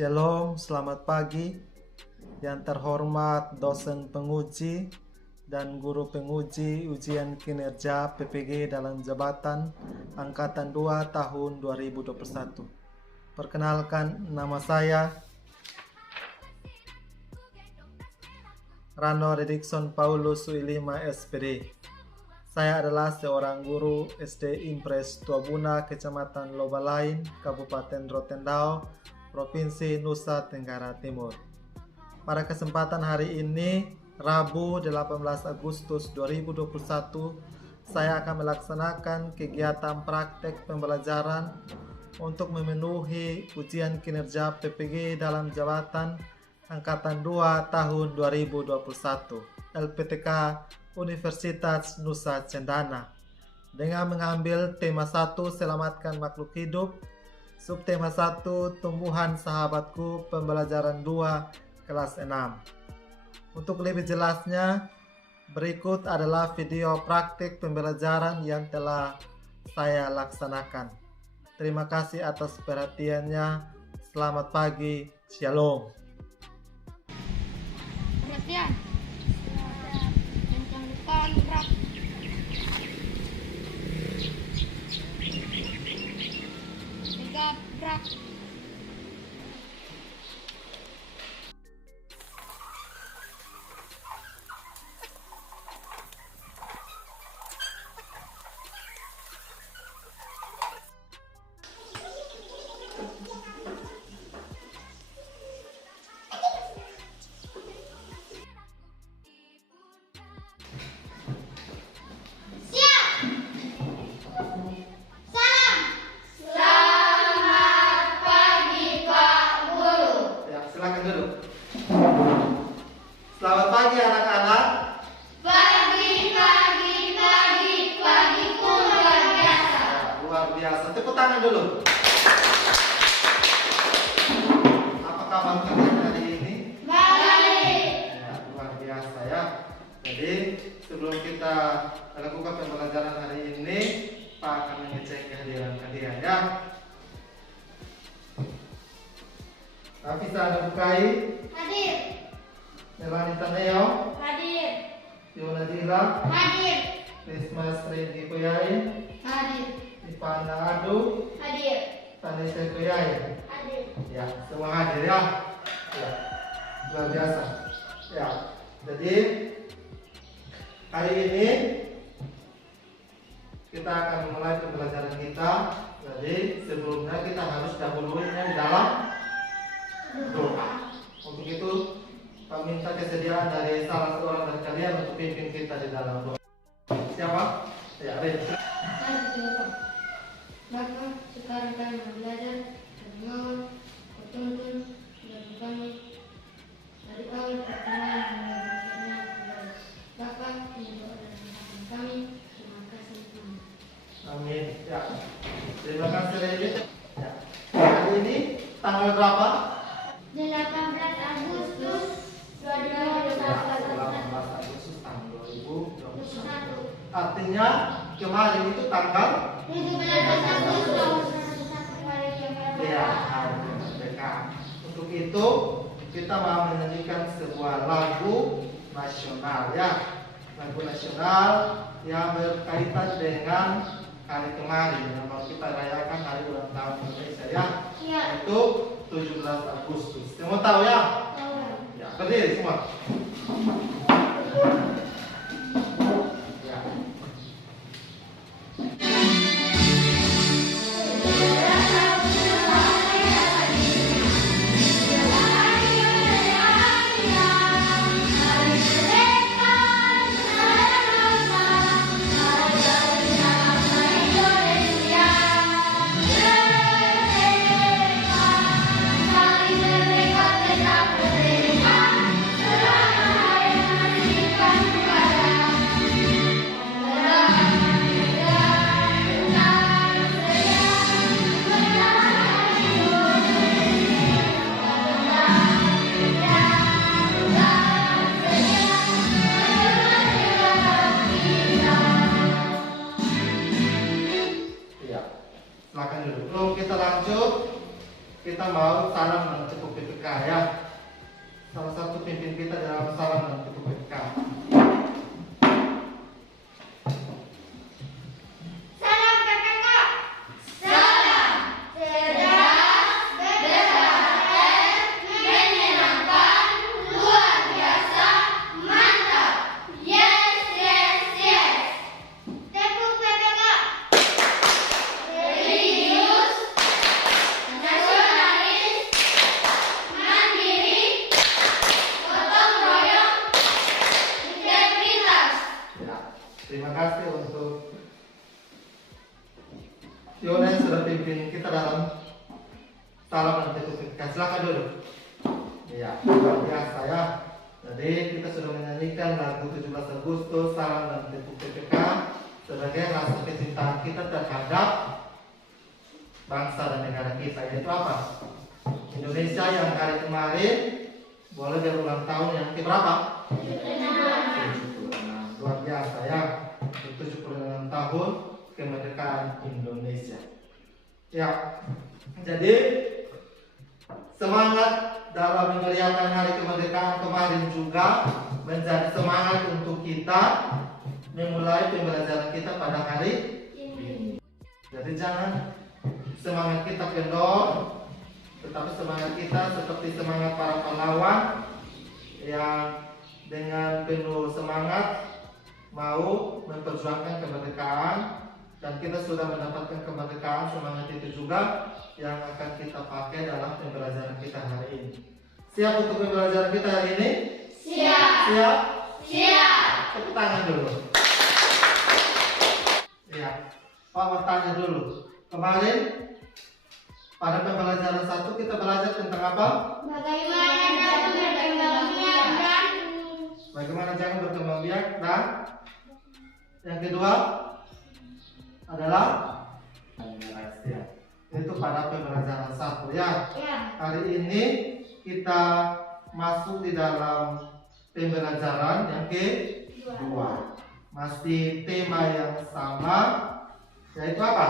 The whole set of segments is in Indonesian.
Shalom, selamat pagi. Yang terhormat dosen penguji dan guru penguji ujian kinerja PPG dalam jabatan Angkatan 2 tahun 2021. Perkenalkan, nama saya Rano Redikson Paulus Suilima SPD. Saya adalah seorang guru SD Impres Tuabuna, Kecamatan Lobalain, Kabupaten Rotendao, Provinsi Nusa Tenggara Timur. Pada kesempatan hari ini, Rabu 18 Agustus 2021, saya akan melaksanakan kegiatan praktek pembelajaran untuk memenuhi ujian kinerja PPG dalam jabatan Angkatan 2 tahun 2021 LPTK Universitas Nusa Cendana dengan mengambil tema 1 Selamatkan Makhluk Hidup, subtema 1 Tumbuhan Sahabatku, pembelajaran 2 kelas 6. Untuk lebih jelasnya, berikut adalah video praktik pembelajaran yang telah saya laksanakan. Terima kasih atas perhatiannya. Selamat pagi. Shalom. Perhatian. Kencangkan gerak. Tegap gerak. Silakan duduk. Selamat pagi anak-anak. Pagiku luar biasa. Luar biasa. Tepuk tangan dulu. Apa kabar kalian hari ini? Baik. Ya, luar biasa ya. Jadi sebelum kita melakukan pembelajaran hari ini, Pak akan mengecek kehadiran kalian ya. Nafisa Adabukai, Hadir. Melani Taneo, Hadir. Yona Dila, Hadir. Risma Sri Koyai, Hadir. Ipana Adu, Hadir. Tanisa Koyai. Hadir. Ya, semua hadir ya. Ya, luar biasa. Ya, jadi hari ini kita akan memulai pembelajaran kita. Jadi sebelumnya kita harus dahulunya di dalam doa. Untuk itu, kami minta kesediaan dari salah seorang dari kalian untuk pimpin kita di dalam doa. Siapa? Ya, Rin. Maka sekarang kami belajar dan mohon penuntun dan kami dari awal pertanyaan hingga berakhirnya Bapak mendoa dan mendoakan kami. Terima kasih Tuhan. Amin. Ya. Terima kasih Rin. Ya. Hari ini tanggal berapa? 18 Agustus 2021. 18 Agustus tahun 2021. Artinya kemarin itu tanggal 17 Agustus tahun 2021 hari ya, kemerdekaan. hari kemerdekaan. Untuk itu kita mau menyanyikan sebuah lagu nasional ya, lagu nasional yang berkaitan dengan hari kemarin yang mau kita rayakan hari ulang tahun Indonesia ya, Iya. yaitu 17 Agustus. Semua tahu ya? Tahu. Ya, berdiri semua. Ya. Silakan dulu. Lalu kita lanjut kita mau salam dan tepuk PPK ya. Salah satu pimpin kita dalam salam dan tepuk PPK. Salam PPK. Salam cerdas, berkarakter, menyenangkan, luar biasa, mantap. Yes, yes, yes. Tepuk PPK. Religius, nasionalis, mandiri, gotong royong, integritas. Ya, terima kasih untuk Yona yang sudah pimpin kita dalam salam dan tepuk PPK. Silakan dulu. Iya, luar biasa ya. Jadi kita sudah menyanyikan lagu 17 Agustus salam dan tepuk PPK sebagai rasa kecintaan kita terhadap bangsa dan negara kita, yaitu apa? Indonesia yang hari kemarin boleh berulang tahun yang keberapa? 76. Luar biasa ya. 76 tahun kemerdekaan Indonesia. Ya. Jadi semangat dalam memeriahkan hari kemerdekaan kemarin juga menjadi semangat untuk kita memulai pembelajaran kita pada hari ini. Jadi jangan semangat kita kendor, tetapi semangat kita seperti semangat para pahlawan yang dengan penuh semangat mau memperjuangkan kemerdekaan, dan kita sudah mendapatkan kemerdekaan. Semangat itu juga yang akan kita pakai dalam pembelajaran kita hari ini. Siap untuk pembelajaran kita hari ini? Siap. Siap? Siap. Tepuk tangan dulu. Ya, Pak mau tanya dulu. Kemarin pada pembelajaran 1 kita belajar tentang apa? Bagaimana jangan berkembang biak dan Bagaimana jangan berkembang biak, dan yang kedua adalah rahasia. Itu pada pembelajaran 1 ya. ya. Hari ini kita masuk di dalam pembelajaran yang kedua. Masih tema yang sama, yaitu apa?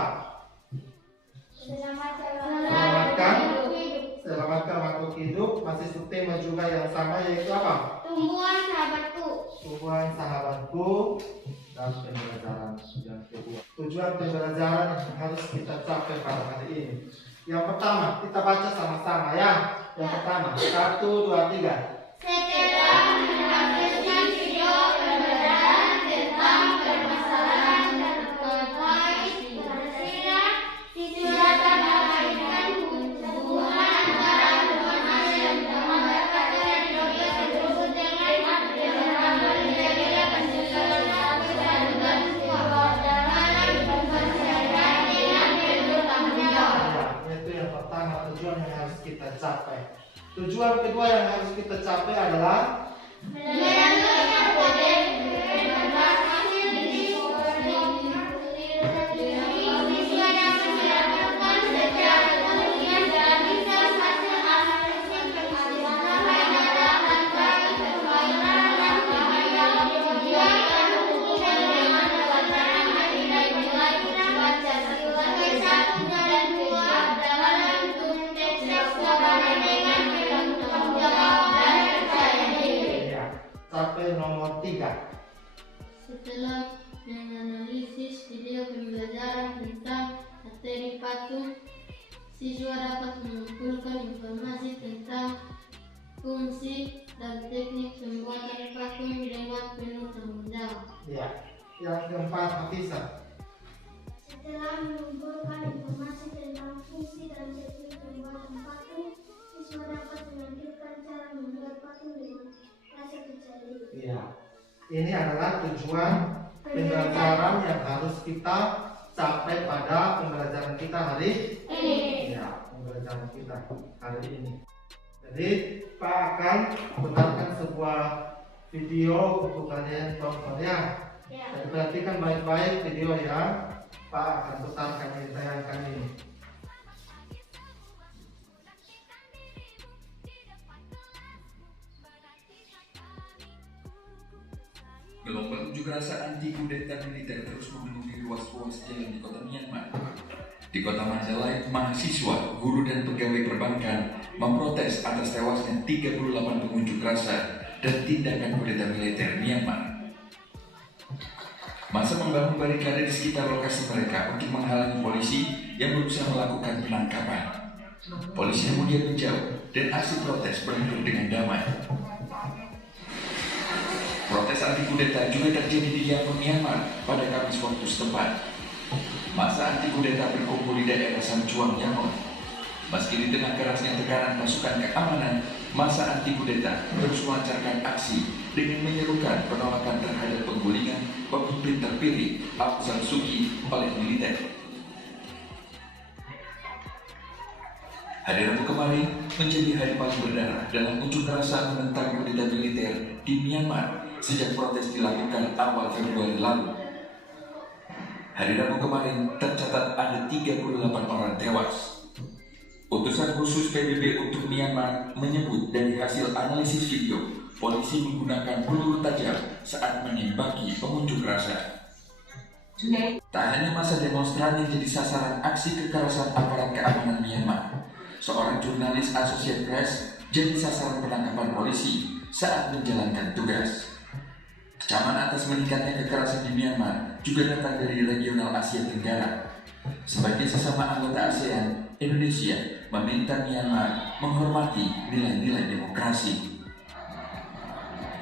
Selamatkan makhluk hidup. Masih subtema juga yang sama, yaitu apa? Tumbuhan sahabatku. Tumbuhan sahabatku. Dan pembelajaran yang kedua. Tujuan pembelajaran yang harus kita capai pada hari ini. Yang pertama, kita baca sama-sama ya. Yang pertama, 1, 2, 3. Setelah menampilkan video pembelajaran tentang permasalahan dan Pancasila, siswa dapat mengaitkan hubungan antara informasi yang mendapatkan dari video tersebut dengan pemahaman menjaga Pancasila dan dalam bersosialisasi dengan penuh tanggung jawab. Ya, itu yang pertama, tujuan yang harus kita capai. Tujuan kedua yang harus kita capai adalah Menentukan kode bebas hasil siswa dapat mendapatkan secara kemudian dan bisa hasil analisis permasalahan dalam baik permainan dan bahaya yang terhubung dengan pelaksanaan nilai-nilai Pancasila sebagai satu dan dua dalam konteks keagamaan dengan penuh tanggung jawab dan percaya diri. ya, capai nomor 3. Setelah menganalisis video pembelajaran tentang materi patung, siswa dapat mengumpulkan informasi tentang fungsi dan teknik pembuatan patung dengan penuh tanggung jawab. Ya, yang keempat, Hafizah. Setelah mengumpulkan informasi tentang fungsi dan teknik pembuatan patung, siswa dapat menampilkan cara membuat patung dengan rasa percaya diri. Iya, ini adalah tujuan pembelajaran yang harus kita capai pada pembelajaran kita hari ini. Ya, pembelajaran kita hari ini. Jadi Pak akan putarkan sebuah video untuk kalian tonton ya. Jadi perhatikan baik-baik video ya. Pak akan putarkan ini, tayangkan ini. Gelombang unjuk rasa anti kudeta militer terus memenuhi ruas-ruas jalan di kota Myanmar. Di kota Majalaya, mahasiswa, guru dan pegawai perbankan memprotes atas tewasnya 38 pengunjuk rasa dan tindakan kudeta militer Myanmar. Massa membangun barikade di sekitar lokasi mereka untuk menghalangi polisi yang berusaha melakukan penangkapan. Polisi kemudian menjauh dan aksi protes berakhir dengan damai. Protes anti kudeta juga terjadi di Yangon, Myanmar pada Kamis waktu setempat. Massa anti kudeta berkumpul di daerah Sanchuang, Yangon. Meski di tengah kerasnya tekanan pasukan keamanan, massa anti kudeta terus melancarkan aksi dengan menyerukan penolakan terhadap penggulingan pemimpin terpilih Aung San Suu Kyi oleh militer. Hari Rabu kemarin menjadi hari paling berdarah dalam unjuk rasa menentang kudeta militer di Myanmar sejak protes dilakukan awal Februari lalu. Hari Rabu kemarin tercatat ada 38 orang tewas. Utusan khusus PBB untuk Myanmar menyebut dari hasil analisis video, polisi menggunakan peluru tajam saat menembaki pengunjuk rasa. Tak hanya masa demonstran yang jadi sasaran aksi kekerasan aparat keamanan Myanmar, seorang jurnalis Associated Press jadi sasaran penangkapan polisi saat menjalankan tugas. Kecaman atas meningkatnya kekerasan di Myanmar juga datang dari regional Asia Tenggara. Sebagai sesama anggota ASEAN, Indonesia meminta Myanmar menghormati nilai-nilai demokrasi.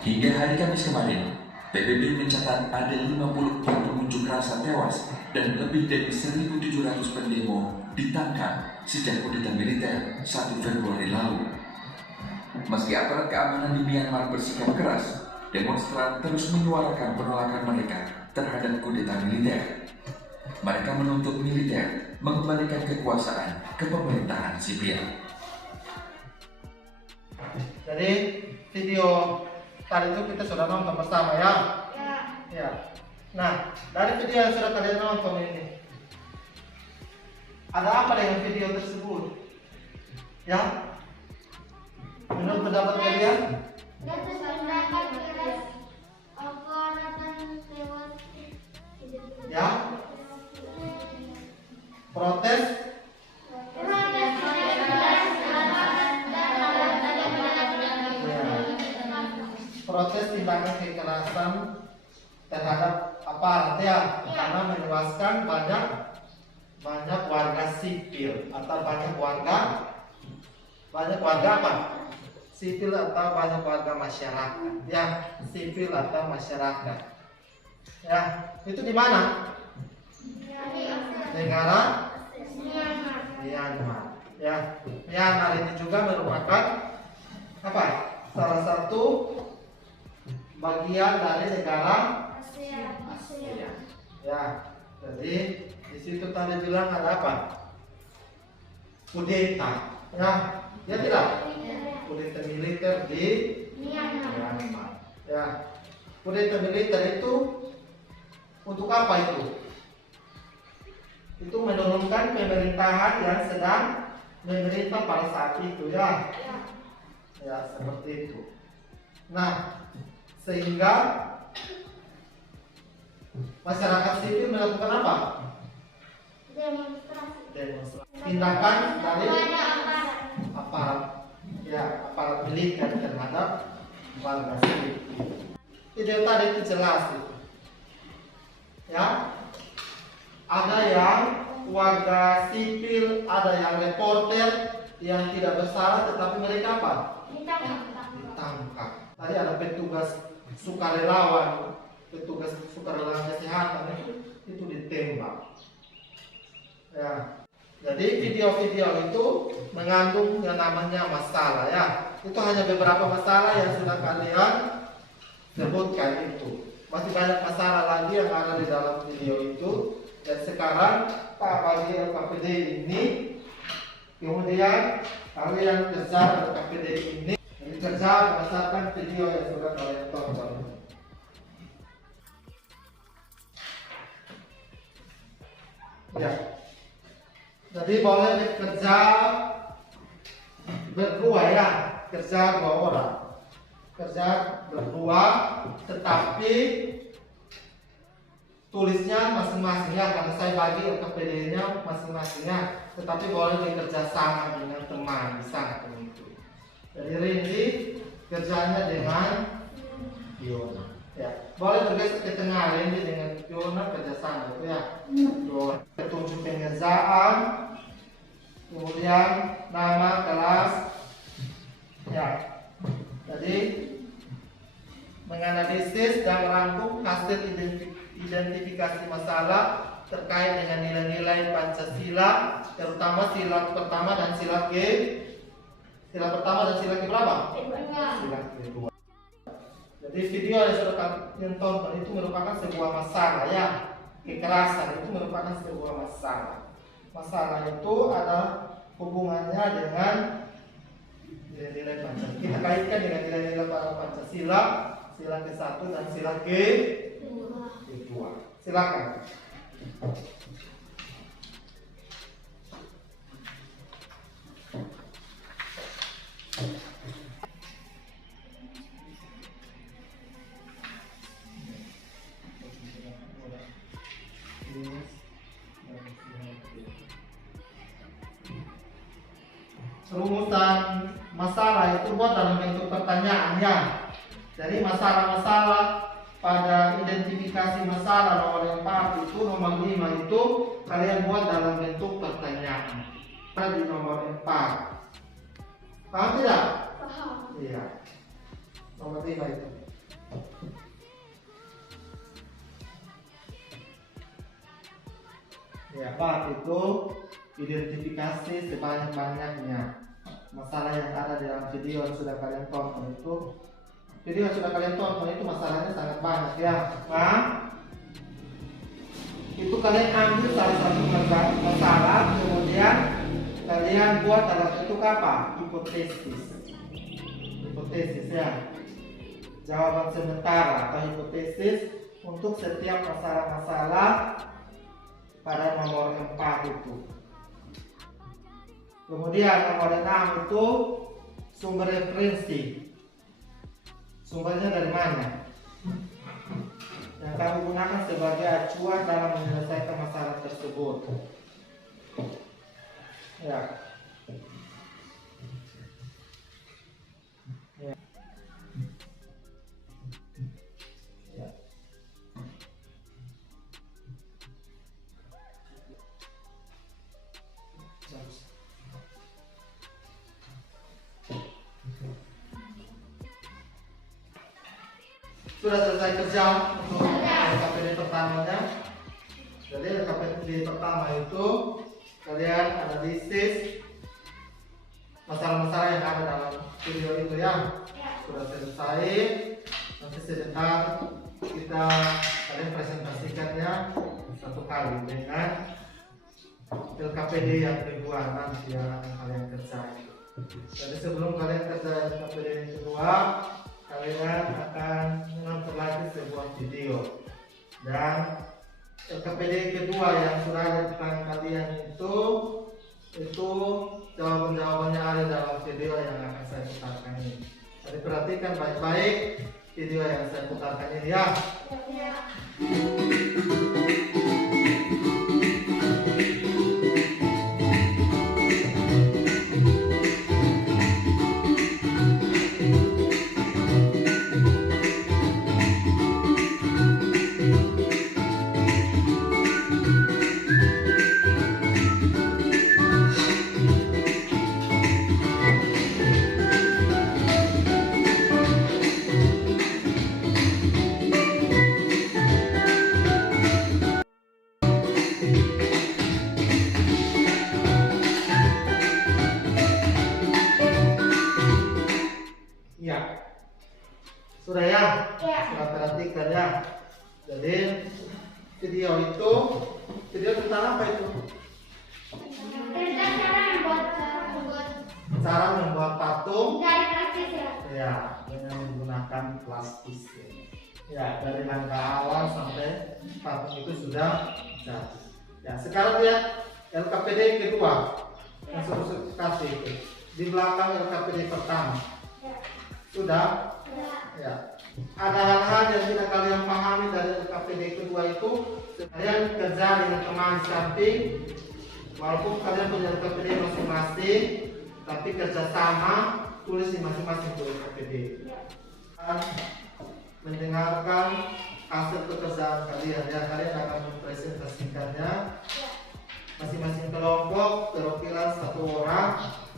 Hingga hari Kamis kemarin, PBB mencatat ada 54 pengunjuk rasa tewas dan lebih dari 1.700 pendemo ditangkap sejak kudeta militer 1 Februari lalu. Meski aparat keamanan di Myanmar bersikap keras, demonstran terus menyuarakan penolakan mereka terhadap kudeta militer. Mereka menuntut militer mengembalikan kekuasaan ke pemerintahan sipil. Jadi video tadi itu kita sudah nonton bersama ya? Ya. Nah, dari video yang sudah kalian nonton ini, ada apa dengan video tersebut? Ya? Menurut pendapat kalian? Ya? Protes? Protes tindakan kekerasan terhadap aparat ya, karena menewaskan banyak warga sipil atau banyak warga apa? Sipil atau banyak warga masyarakat ya, sipil atau masyarakat ya. Itu di mana? Negara Myanmar ya. Myanmar ini juga merupakan apa? Salah satu bagian dari negara Asia. Ya. Jadi di situ tadi bilang ada apa? Kudeta. Ya, ya tidak? Kudeta militer di Myanmar. Ya. Kudeta militer itu untuk apa itu? Itu menurunkan pemerintahan yang sedang memerintah pada saat itu ya. Ya, seperti itu. Nah, sehingga masyarakat sipil melakukan apa? Demonstrasi. Tindakan dari aparat, ya, aparat militer terhadap warga sipil. Video tadi itu jelas itu. Ya, ada yang warga sipil, ada yang reporter yang tidak bersalah, tetapi mereka apa? Ditangkap. Tadi ada petugas sukarelawan kesehatan itu ditembak. Ya, jadi video-video itu mengandung yang namanya masalah ya. Itu hanya beberapa masalah yang sudah kalian sebutkan itu. Masih banyak masalah lagi yang ada di dalam video itu. Dan sekarang Pak bagi LKPD ini, kemudian kalian kejar LKPD ini, kerja berdasarkan video yang sudah kalian tonton. Ya, jadi boleh bekerja berdua ya, kerja 2 orang, kerja berdua, tetapi tulisnya masing-masing ya, karena saya bagi LKPD-nya masing-masingnya, tetapi boleh bekerjasama dengan teman, bisa begitu. Jadi Rindy kerjanya dengan Fiona. Ya, boleh bergeser ke tengah, Rindy dengan Fiona kerjasama itu ya. Petunjuk pengerjaan, kemudian nama kelas. Ya, jadi menganalisis dan merangkum hasil identifikasi masalah terkait dengan nilai-nilai Pancasila, terutama sila pertama dan sila ke berapa? Sila kedua. Jadi video yang sudah kalian tonton itu merupakan sebuah masalah ya. Kekerasan itu merupakan sebuah masalah. Masalah itu ada hubungannya dengan nilai-nilai Pancasila. Kita kaitkan dengan nilai-nilai Pancasila, sila ke-1 dan sila ke-2. Silakan. Rumusan masalah itu buat dalam bentuk pertanyaan ya. Jadi masalah-masalah pada identifikasi masalah nomor 4 itu, nomor 5 itu kalian buat dalam bentuk pertanyaan. Di nomor 4. Paham tidak? Paham. Iya. Nomor 5 itu. Ya, 4 itu identifikasi sebanyak-banyaknya masalah yang ada dalam video yang sudah kalian tonton itu. Video yang sudah kalian tonton itu masalahnya sangat banyak ya. Nah, itu kalian ambil salah satu masalah, kemudian kalian buat dalam bentuk apa? Hipotesis. Hipotesis ya. Jawaban sementara atau hipotesis untuk setiap masalah-masalah pada nomor 4 itu. Kemudian nomor 6 itu sumber referensi. Sumbernya dari mana? Yang kami gunakan sebagai acuan dalam menyelesaikan masalah tersebut. Ya. Ya. Ya. Sudah selesai kerja untuk LKPD pertamanya. Jadi LKPD pertama itu kalian analisis masalah-masalah yang ada dalam video itu ya. Sudah selesai. Nanti sebentar kita kalian presentasikannya satu kali dengan LKPD yang kedua nanti yang kalian kerjain. Jadi sebelum kalian kerjain LKPD yang kedua, kalian akan menonton lagi sebuah video, dan LKPD kedua yang sudah ada di tangan kalian itu jawaban-jawabannya ada dalam video yang akan saya putarkan ini. Jadi perhatikan baik-baik video yang saya putarkan ini ya. Sudah ya? Sudah perhatikan ya. Jadi video itu tentang apa itu? Cara membuat patung Dari plastik ya. ya dengan menggunakan plastik. Ya, dari langkah awal sampai patung itu sudah jadi. Ya, sekarang lihat LKPD kedua yang sudah kasih itu di belakang LKPD pertama. Sudah? Ya. ada hal-hal yang tidak kalian pahami dari LKPD kedua itu, kalian kerja dengan teman samping, walaupun kalian punya LKPD masing-masing, tapi kerjasama tulis di masing-masing LKPD. Dan mendengarkan hasil pekerjaan kalian, ya kalian akan mempresentasikannya. Masing-masing kelompok perwakilan 1 orang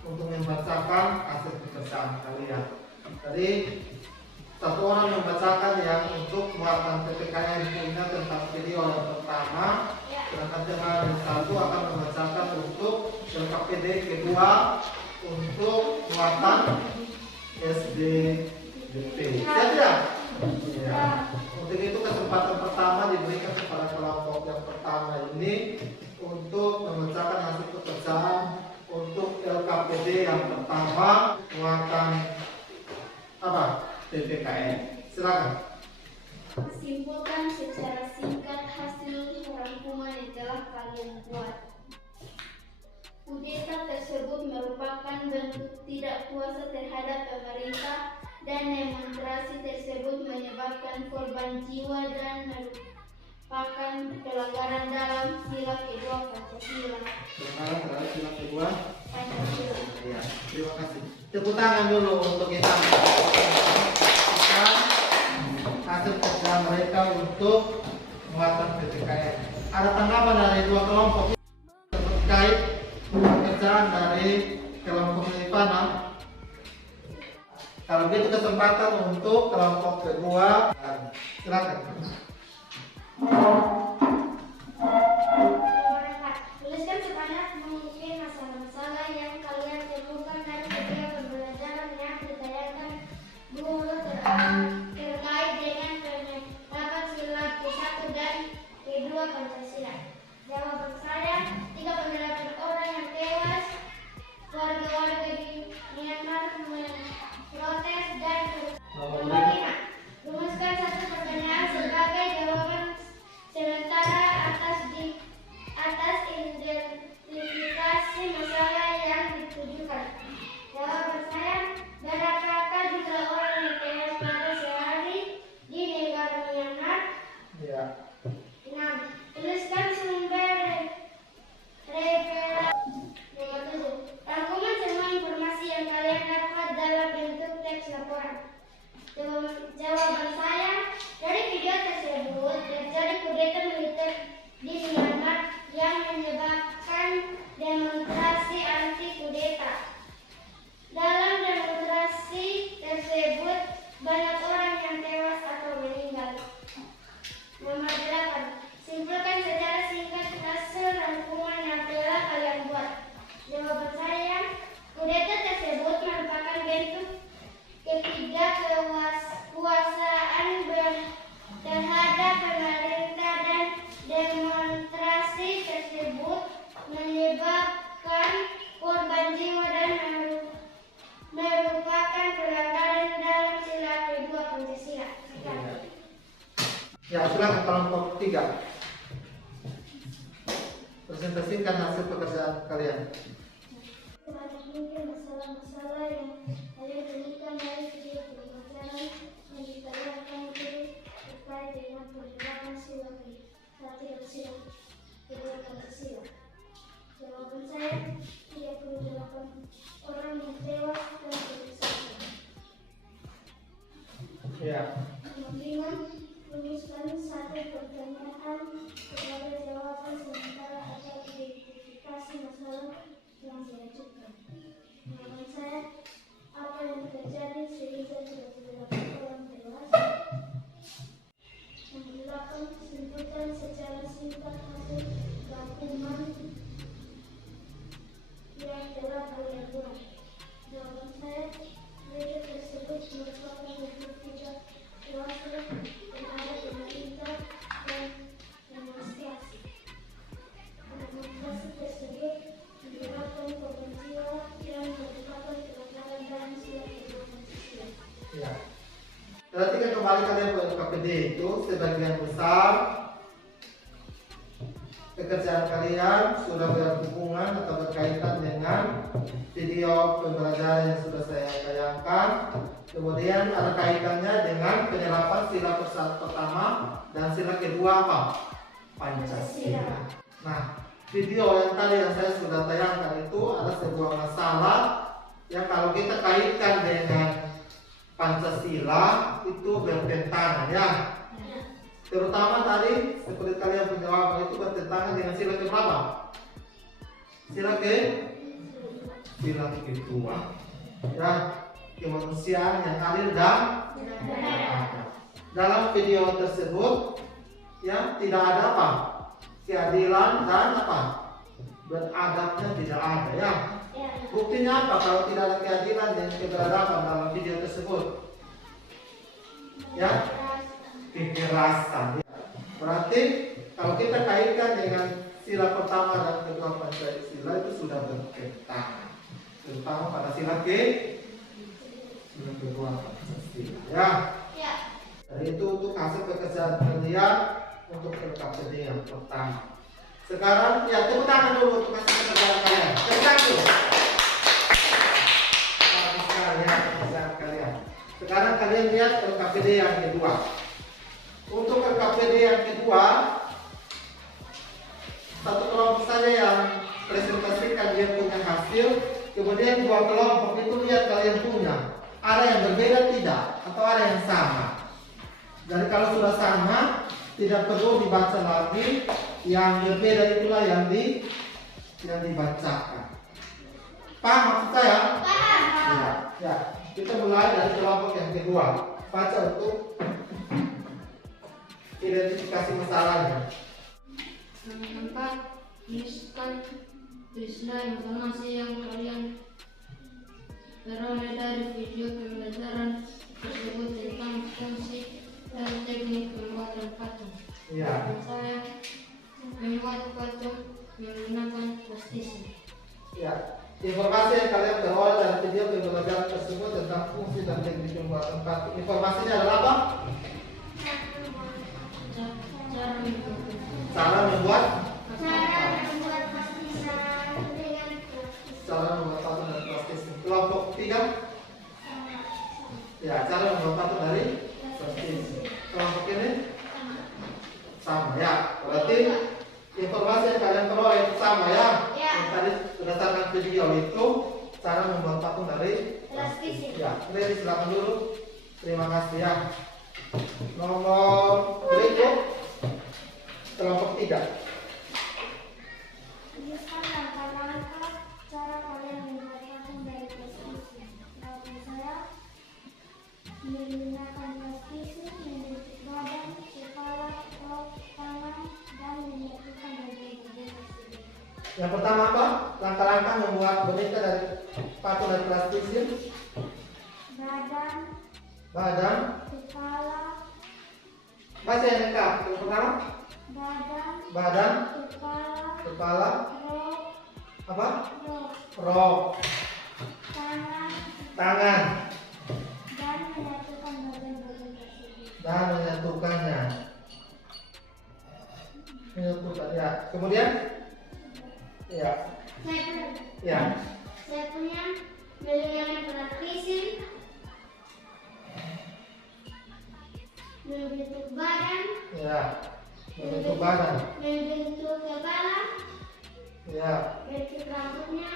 untuk membacakan hasil pekerjaan kalian. Jadi 1 orang membacakan yang untuk muatan PPKN punya tentang video yang pertama, sedangkan teman yang 1 akan membacakan untuk LKPD kedua untuk muatan SDDP. Siap? Ya. Untuk itu kesempatan pertama diberikan kepada kelompok yang pertama ini untuk membacakan hasil pekerjaan untuk LKPD yang pertama muatan apa? PPKN. Silakan. Simpulkan secara singkat hasil rangkuman yang telah kalian buat. Kudeta tersebut merupakan bentuk tidak puasa terhadap pemerintah dan demonstrasi tersebut menyebabkan korban jiwa dan merupakan pelanggaran dalam sila kedua Pancasila. Pelanggaran terhadap sila kedua Pancasila. Ya, terima kasih. Tepuk tangan dulu untuk kita. Hasil kerja mereka untuk muatan PPKN. Ada tanggapan dari 2 kelompok terkait pekerjaan dari kelompok Milipana? Kalau gitu kesempatan untuk kelompok kedua. Silakan. Tuliskan sebanyak mungkin masalah-masalah yang kalian temukan dari video pembelajaran yang ditayangkan guru terkait dengan penerapan sila ke-1 dan ke-2 Pancasila. Jawaban saya, 38 orang yang tewas, warga-warga di Myanmar memprotes dan Filipina. Rumuskan 1 pertanyaan sebagai jawaban sementara atas identifikasi masalah yang ditujukan. Jawaban saya, berapakah jumlah orang yang tewas pada sehari di negara Myanmar? Ya. 6. Tuliskan sumber referensi. 7. Rangkuman semua informasi yang kalian dapat dalam bentuk teks laporan. Jawaban saya, dari video tersebut terjadi kudeta militer di Myanmar yang menyebabkan demonstrasi anti kudeta. Dalam demonstrasi tersebut banyak orang yang tewas atau meninggal. Nomor 8. Simpulkan secara singkat hasil rangkuman yang telah kalian buat. Jawaban saya, kudeta tersebut merupakan bentuk ketiga kekuasaan terhadap pemerintah dan demonstrasi tersebut menyebabkan korban jiwa dan merupakan pelanggaran dalam sila kedua Pancasila. Ya, silakan kelompok 3. Presentasikan hasil pekerjaan kalian. Sebanyak mungkin masalah-masalah yang kalian temukan dari video pembelajaran yang ditayangkan terkait dengan penerapan sila ke-1 dan sila kedua Pancasila. Jawaban saya, 38 orang yang tewas dan bersalah. Ya. Nomor 5. Rumuskan 1 pertanyaan sebagai jawaban sementara atau identifikasi masalah yang diajukan. Jawaban saya, apa yang terjadi sehingga 38 orang tewas? Nomor 8. Simpulkan secara singkat hasil rangkuman yang telah kalian buat. Jawaban saya, video tersebut merupakan bentuk tidak kuasa terhadap pemerintah dan demonstrasi. Demonstrasi tersebut menyebabkan korban jiwa dan merupakan pelanggaran dalam sila kedua Pancasila. Ya. Perhatikan kembali kalian ke LKPD itu sebagian besar pekerjaan kalian sudah berhubungan atau berkaitan dengan video pembelajaran yang sudah saya tayangkan. Kemudian ada kaitannya dengan penerapan sila pertama dan sila kedua apa? Pancasila. Nah, video yang tadi yang saya sudah tayangkan itu ada sebuah masalah yang kalau kita kaitkan dengan Pancasila itu bertentangan ya. Terutama tadi seperti kalian penjawaban itu bertentangan dengan sila keberapa? Sila kedua. Ya, kemanusiaan yang adil dan beradab. Dalam video tersebut ya tidak ada apa? Keadilan dan apa? Beradabnya tidak ada ya. Buktinya apa kalau tidak ada keadilan dan keberadaban dalam video tersebut? Ya, kekerasan. Berarti kalau kita kaitkan dengan sila pertama dan kedua Pancasila itu sudah bertentangan. Terutama pada sila kedua Pancasila. Ya. Jadi itu untuk hasil pekerjaan kalian untuk LKPD yang pertama. Sekarang ya tepuk tangan dulu untuk hasil pekerjaan kalian. Tepuk tangan dulu. Pekerjaan kalian. Sekarang kalian lihat LKPD yang kedua. Untuk LKPD yang kedua, satu kelompok saja yang presentasikan dia punya hasil, kemudian dua kelompok itu lihat kalian punya. Ada yang berbeda tidak? Atau ada yang sama? Jadi kalau sudah sama, tidak perlu dibaca lagi. Yang berbeda itulah yang dibacakan. Paham maksud saya? Paham. Ya. Kita mulai dari kelompok yang kedua. Baca untuk identifikasi masalahnya. Yang keempat, tulislah informasi yang kalian peroleh dari video pembelajaran tersebut tentang fungsi dan teknik pembuatan patung. Ya. Saya membuat patung menggunakan plastisme. Ya. Informasi yang kalian peroleh dari video pembelajaran tersebut tentang fungsi dan teknik pembuatan patung. Informasinya adalah apa? Cara membuat patung dari plastisme. Kelompok ketiga? Ya, cara membuat patung dari plastisme. Kelompok ini? Sama ya. Berarti informasi yang kalian peroleh itu sama ya. Yang tadi berdasarkan video itu cara membuat patung dari plastisme. Ya, Riri silakan dulu. Terima kasih ya. Nomor berikut kelompok 3. Tuliskan langkah-langkah cara kalian membuat patung dari plastisme. Lalu saya menggunakan plastisme membentuk badan, kepala, rok, tangan, dan menyatukan bagian-bagian tersebut. Yang pertama apa? Langkah-langkah membuat boneka dari patung dari plastisme. Badan, Kepala, baca yang lengkap. Yang pertama, badan, kepala, rok, apa? Rok, tangan, dan menyatukan bagian-bagian tersebut. dan menyatukannya. Menyatukan ya. Kemudian, ya, Saya punya menggunakan plastisme membentuk badan, ya, membentuk badan, membentuk kepala, ya, bentuk rambutnya,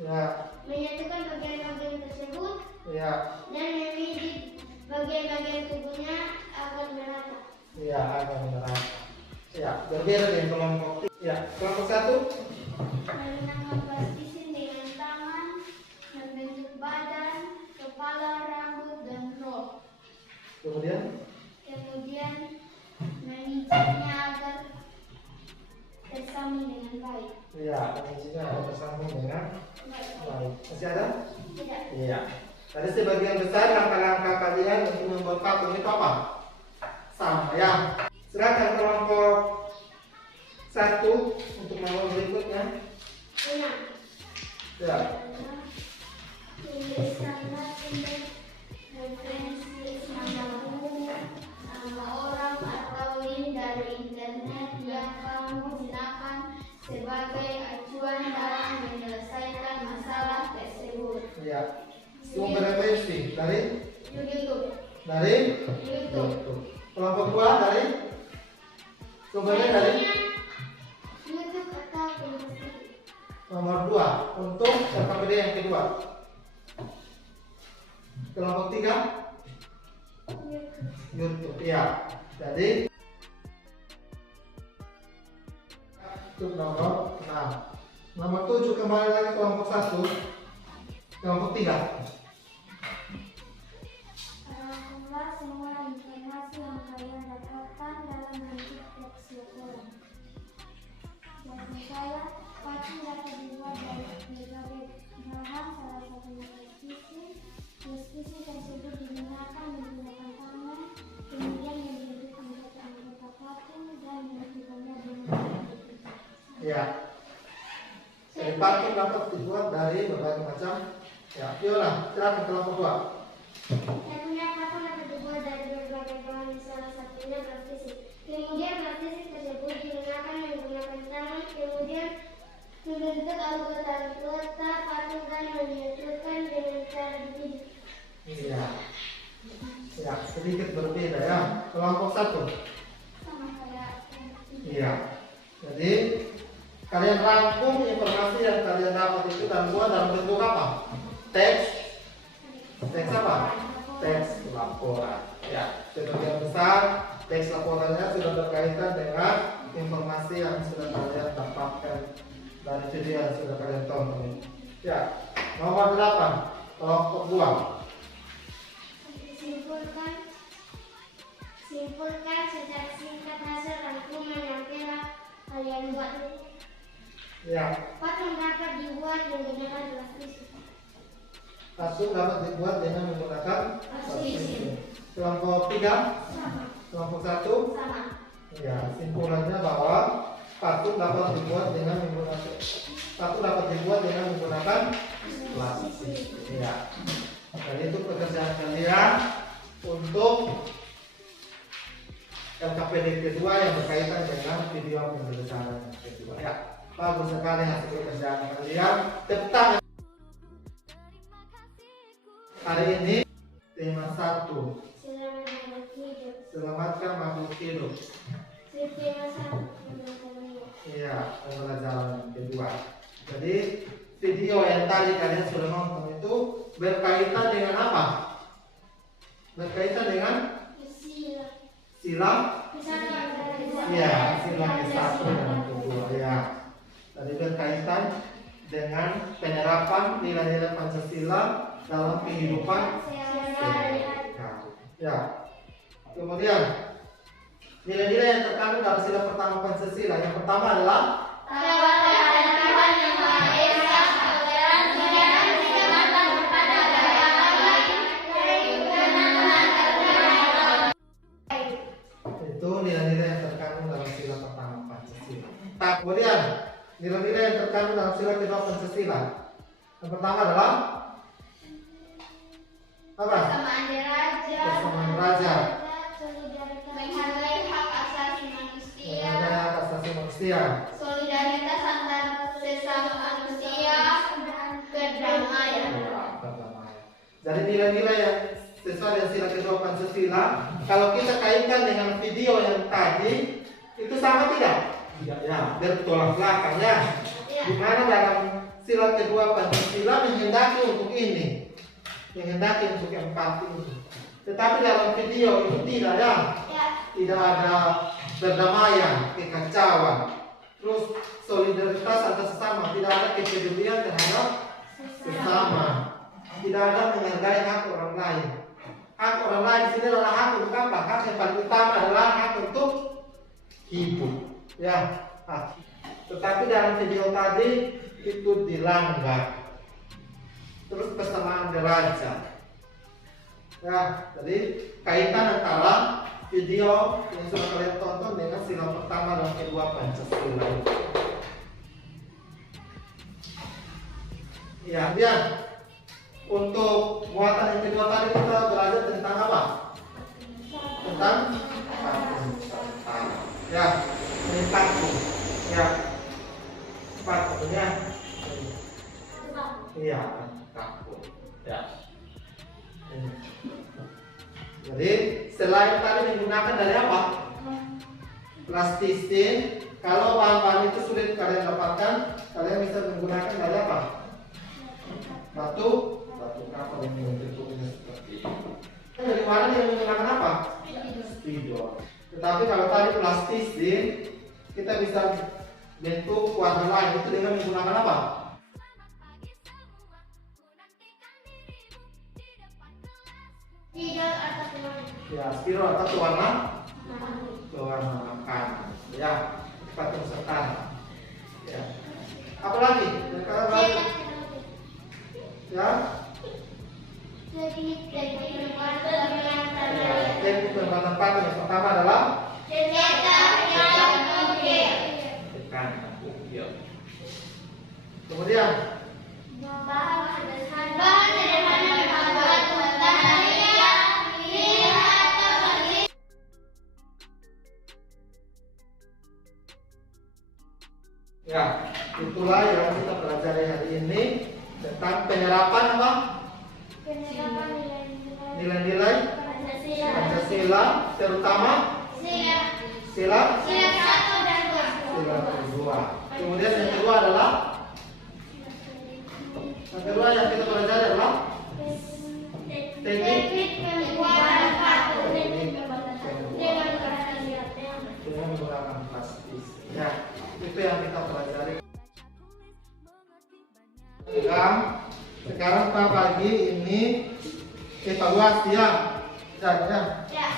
ya, menyatukan bagian-bagian tersebut, ya, dan memijit bagian-bagian tubuhnya agar merata. ya, agak menerang. Ya, berbeda dengan kelompok. Ya, kelompok 1. Menggunakan plastisme dengan tangan, membentuk badan, kepala, rambut, dan rok. Kemudian memijitnya agar tersambung dengan baik. Ya, mengujinya ada tersambung dengan baik. Masih ada? Tidak. Iya. Tadi sebagian besar langkah-langkah kalian untuk membuat patung itu apa? Sama ya. Silakan kelompok 1 untuk nomor berikutnya. Ya. Tuliskanlah referensi nama buku, nama orang atau link dari internet yang kamu gunakan Ya. Sumber referensi dari YouTube. YouTube. Kelompok 2 dari sumbernya dari YouTube atau Kompas. nomor 2 untuk LKPD yang kedua. Kelompok 3 YouTube. Ya. Jadi untuk nomor 6. Nomor 7 kembali lagi kelompok 1. Kelompok 3. Rangkumlah semua informasi yang kalian dapatkan dalam bentuk teks laporan. Bagi saya, patung dapat dibuat dari berbagai bahan, salah satunya televisi. Televisi tersebut digunakan menggunakan tangan, kemudian membentuk anggota-anggota patung dan menentukannya dengan Ya. Jadi patung dapat dibuat dari berbagai macam. Ya, Viola, silakan kelompok 2. Saya punya patung dapat dibuat dari berbagai bahan, salah satunya praktisi. Kemudian praktisi tersebut digunakan menggunakan tangan, kemudian membentuk anggota-anggota patung dan menyatukan dengan cara dibidik. Iya. Ya, sedikit berbeda ya. Kelompok 1. Sama kayak Iya. Jadi kalian rangkum informasi yang kalian dapat itu dan buat dalam bentuk apa? Teks. Teks apa? Teks laporan. Ya, sebagian besar teks laporannya sudah berkaitan dengan informasi yang sudah kalian dapatkan dari video yang sudah kalian tonton. Ya, nomor 8 kelompok 2. Simpulkan secara singkat hasil rangkuman yang telah kalian buat. Ya, Patung dapat dibuat menggunakan televisi. patung dapat dibuat dengan menggunakan Televisi. Kelompok 3, Sama. kelompok 1. Sama. Ya, simpulannya bahwa patung dapat dibuat dengan menggunakan plastik. Ya. Dan itu pekerjaan kalian untuk LKPD kedua yang berkaitan dengan video pembelajaran kedua. Ya, bagus sekali hasil pekerjaan kalian. Tepuk tangan. Hari ini tema 1. Selamat makhluk hidup. Selamatkan makhluk hidup. Tema 1. Iya, pembelajaran kedua. Jadi video yang tadi kalian sudah nonton itu berkaitan dengan apa? Berkaitan dengan sila. Iya, sila ke-1 dan ke-2 ya. Tadi berkaitan dengan penerapan nilai-nilai Pancasila dalam kehidupan. Ya. Kemudian nilai-nilai yang terkandung dalam sila pertama Pancasila. Yang pertama adalah itu nilai-nilai yang terkandung dalam sila pertama Pancasila. Kemudian nilai-nilai yang terkandung dalam sila kedua Pancasila. Yang pertama adalah apa? Kesamaan derajat. Menghargai hak asasi manusia. Menghargai hak asasi manusia. Solidaritas antar sesama manusia. Kedamaian. Jadi nilai-nilai yang sesuai dengan sila kedua Pancasila, kalau kita kaitkan dengan video yang tadi, itu sama tidak? Tidak ya, bertolak belakang ya. Di mana dalam sila kedua Pancasila menghendaki untuk ini, menghendaki untuk empati itu. Tetapi dalam video itu tidak ya, tidak ada perdamaian, kekacauan, terus solidaritas antar sesama, tidak ada kepedulian terhadap sesama, tidak ada menghargai hak orang lain. Hak orang lain di sini adalah hak untuk apa? Hak yang paling utama adalah hak untuk hidup, ya. Hak. Tetapi dalam video tadi itu dilanggar. Terus kesamaan derajat. Ya, jadi kaitan antara video yang sudah kalian tonton dengan sila pertama dan kedua Pancasila. Ya, biar untuk muatan yang kedua tadi kita belajar tentang apa? Tentang patung. Ya, ini patung. Ya, patungnya. Iya, patung. Ya. Ini. Jadi selain tadi menggunakan dari apa? Plastisin. Kalau bahan-bahan itu sulit kalian dapatkan, kalian bisa menggunakan dari apa? Batu kapal yang bentuknya seperti ini. Dari mana dia menggunakan apa? Spidol. Tetapi kalau tadi plastisin, kita bisa bentuk warna lain itu dengan menggunakan apa? Tidak atau keluar. Ya, spidol atau warna makan. Ya, kita tersertan. Ya. Apa lagi? Sekarang lagi. Ya. Teknik pembuatan Teknik pembuatan patung yang pertama adalah tekan ukir. Kemudian bahan sederhana membuat matahari lihat. ya, itulah yang kita pelajari hari ini tentang penyerapan apa? Nilai-nilai Pancasila, terutama sila kedua. Kemudian yang kedua adalah yang kita pelajari adalah teknik dengan menggunakan plastis. Ya, itu yang kita pelajari. Sekarang Pak pagi ini evaluasi ya. Ya.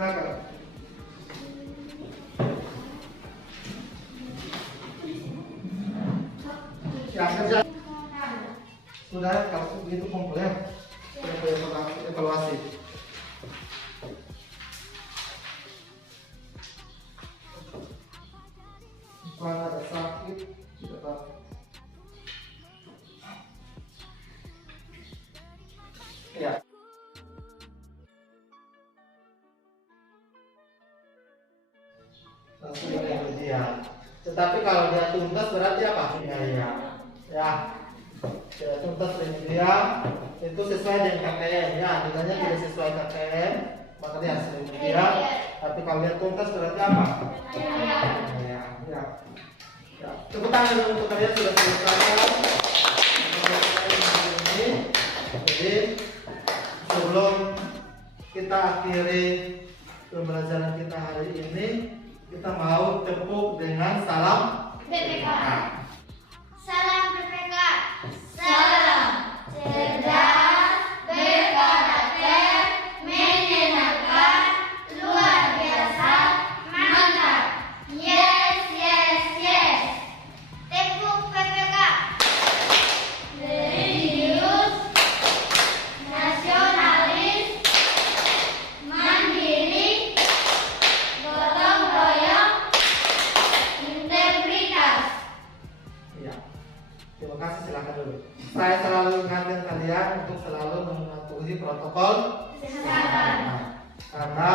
Silakan. Ya, kerja. Sudah, kalau begitu komplit. Evaluasi. Kalau ada sakit, tidak apa. Ya. Langsung yang ujian. Tetapi kalau dia tuntas berarti apa? Ya. Tidak tuntas remedial itu sesuai dengan KTM ya. Nilainya tidak sesuai KTM, maka dia harus remedial. Tapi kalau dia tuntas berarti apa? Ya. Tepuk tangan dulu untuk kalian sudah selesai. Jadi sebelum kita akhiri pembelajaran kita hari ini, kita mau tepuk dengan salam BPK. Salam BPK. Salam cerdas, berkarakter, menyenangkan, luar biasa, mantap. Yes. Tepuk BPK. Religius, nasionalis, mandiri, gotong royong, integritas. Ya. Terima kasih, silakan dulu. Saya selalu ingatkan kalian untuk selalu mematuhi protokol kesehatan. Karena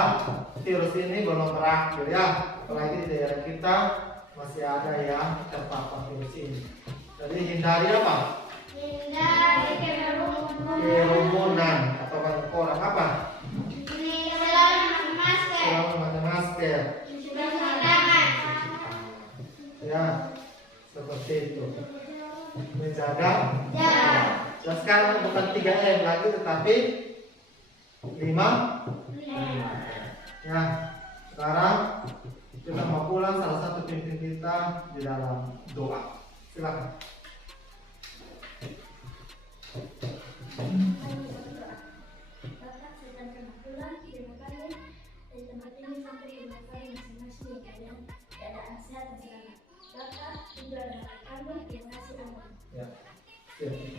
virus ini belum berakhir ya. Apalagi di daerah kita masih ada yang terpapar virus ini. Jadi hindari apa? Hindari Kerumunan atau banyak orang apa? selalu memakai masker. Selalu memakai masker. Cuci tangan. Ya, seperti itu. Menjaga Jarak. Dan sekarang bukan 3M lagi tetapi 5. Ya, sekarang kita mau pulang, salah satu pimpin kita di dalam doa. Silakan. Bapak sedang pernah pulang, terima kasih. Dari tempat ini sampai rumah saya masing-masing keadaan sehat dan selamat. Bapak, ibu dan anak kami, terima kasih. Ya. Siap.